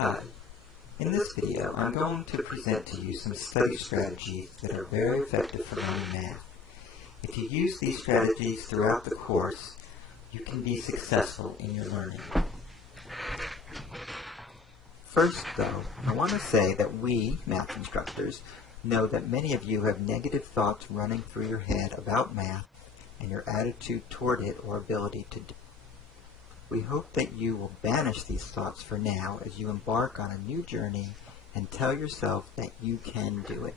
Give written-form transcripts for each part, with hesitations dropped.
Hi, in this video I'm going to present to you some study strategies that are very effective for learning math. If you use these strategies throughout the course, you can be successful in your learning. First though, I want to say that we, math instructors, know that many of you have negative thoughts running through your head about math and your attitude toward it or ability to do it. We hope that you will banish these thoughts for now as you embark on a new journey and tell yourself that you can do it.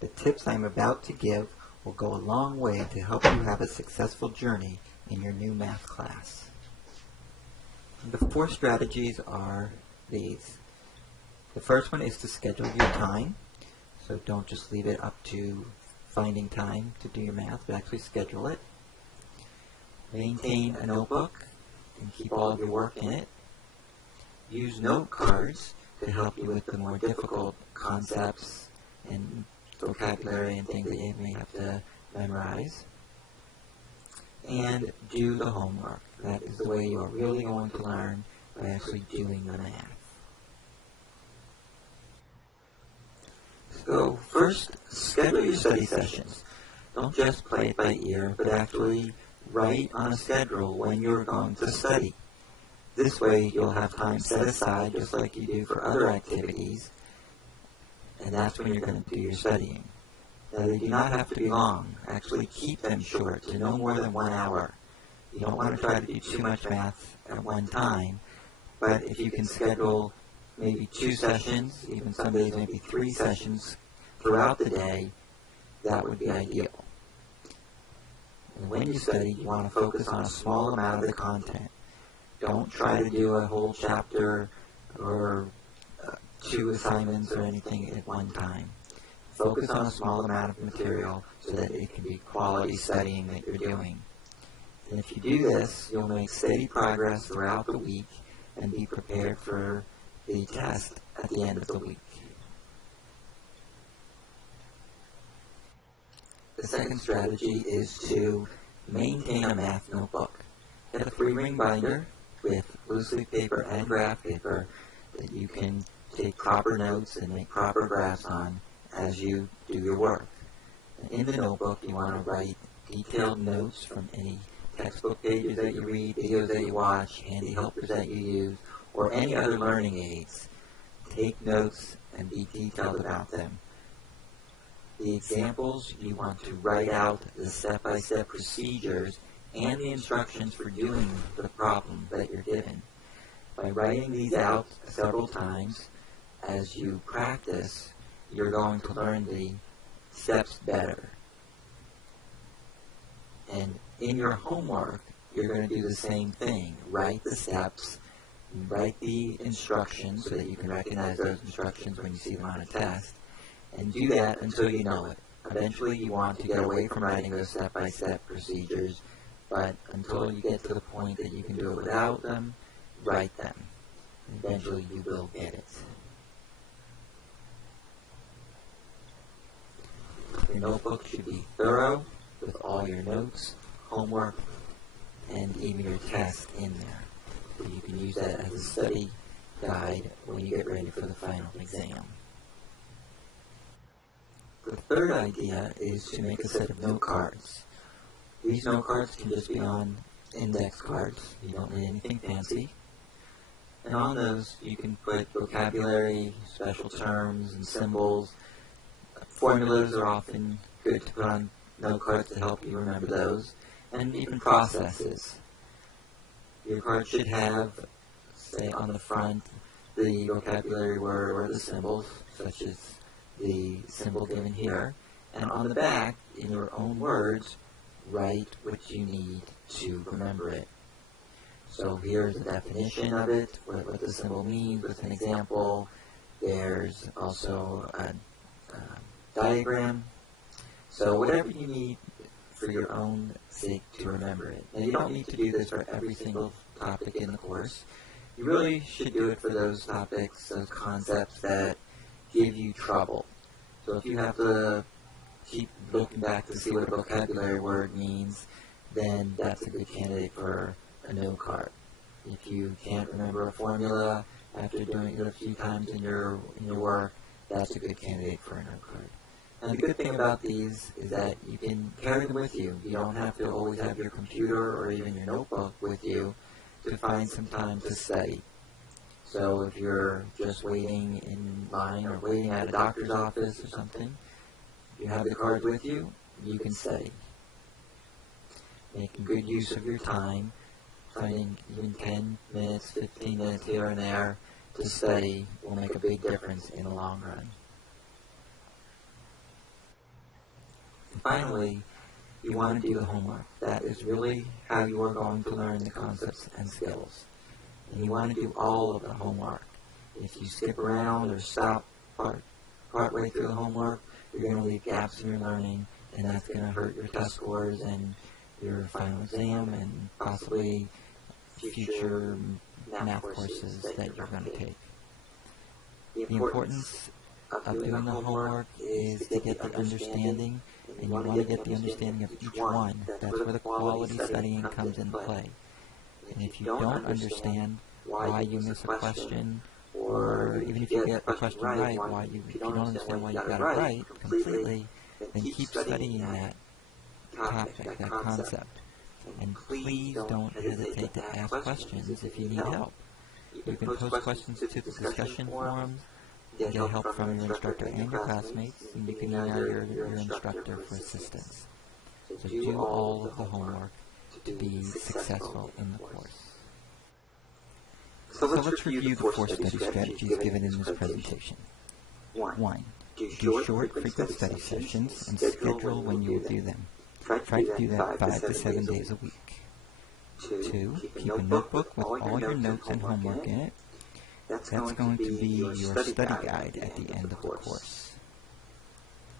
The tips I am about to give will go a long way to help you have a successful journey in your new math class. The 4 strategies are these. The first one is to schedule your time. So don't just leave it up to finding time to do your math, but actually schedule it. Maintain a notebook and keep all of your work in it. Use note cards to help you with the more difficult concepts and vocabulary and things that you may have to memorize. And do the homework. That is the way you are really going to learn, by actually doing the math. So first, schedule your study sessions. Don't just play it by ear, but actually write on a schedule when you're going to study. This way you'll have time set aside just like you do for other activities, and that's when you're going to do your studying. Now, they do not have to be long. Actually keep them short to no more than 1 hour. You don't want to try to do too much math at one time, but if you can schedule maybe 2 sessions, even some days maybe 3 sessions throughout the day, that would be ideal. And when you study, you want to focus on a small amount of the content. Don't try to do a whole chapter or 2 assignments or anything at one time. Focus on a small amount of material so that it can be quality studying that you're doing. And if you do this, you'll make steady progress throughout the week and be prepared for the test at the end of the week. The second strategy is to maintain a math notebook. Get a 3-ring binder with loose leaf paper and graph paper that you can take proper notes and make proper graphs on as you do your work. In the notebook, you want to write detailed notes from any textbook pages that you read, videos that you watch, handy helpers that you use, or any other learning aids. Take notes and be detailed about them. The examples, you want to write out the step-by-step procedures and the instructions for doing the problem that you're given. By writing these out several times, as you practice, you're going to learn the steps better. And in your homework, you're going to do the same thing. Write the steps, write the instructions so that you can recognize those instructions when you see them on a test, and do that until you know it. Eventually you want to get away from writing those step-by-step procedures, but until you get to the point that you can do it without them, write them. Eventually you will get it. Your notebook should be thorough with all your notes, homework, and even your test in there. So you can use that as a study guide when you get ready for the final exam. The third idea is to make a set of note cards. These note cards can just be on index cards. You don't need anything fancy. And on those you can put vocabulary, special terms, and symbols. Formulas are often good to put on note cards to help you remember those, and even processes. Your card should have, say, on the front, the vocabulary word or the symbols, such as the symbol given here, and on the back, in your own words, write what you need to remember it. So here's the definition of it, what the symbol means with an example. There's also a diagram. So whatever you need for your own sake to remember it. Now you don't need to do this for every single topic in the course. You really should do it for those topics, those concepts that give you trouble. So if you have to keep looking back to see what a vocabulary word means, then that's a good candidate for a note card. If you can't remember a formula, after doing it a few times in your work, that's a good candidate for a note card. And the good thing about these is that you can carry them with you. You don't have to always have your computer or even your notebook with you to find some time to study. So if you're just waiting in line or waiting at a doctor's office or something, you have the cards with you, you can study. Making good use of your time, finding even 10 minutes, 15 minutes here and there to study will make a big difference in the long run. And finally, you want to do the homework. That is really how you are going to learn the concepts and skills. And you want to do all of the homework. If you skip around or stop partway through the homework, you're going to leave gaps in your learning, and that's going to hurt your test scores and your final exam and possibly future math courses that you're going to take. The importance of doing the homework is to get the understanding, and you want to get the understanding of each one. That's where the quality studying comes into play. And if you don't understand why you miss a question, or even if you get a question right, if you don't understand why you got it right completely, then keep studying that topic, that concept. And please don't hesitate to ask questions if you need help. You can post questions to the discussion forums, get help from your instructor and your classmates, and you can email your instructor for assistance. So do all of the homework to be successful in the course. So let's review the 4 study strategies given in this presentation. 1. Do short, frequent study sessions and schedule when you will do them. Try to do that 5 to 7 days a week. 2. Keep a notebook with all your notes and homework in it. That's going to be your study guide at the end of the course.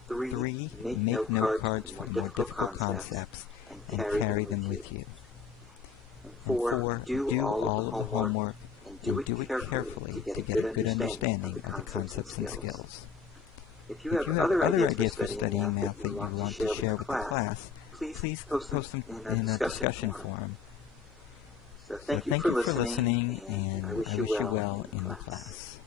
3. Make note cards for more difficult concepts and carry them with you. And 4. Do all of the homework and do it carefully to get a good understanding of the concepts and skills. If you have other ideas for studying math that you want to share with the class, please post them in a discussion forum. So thank you for listening, and I wish you well in the class.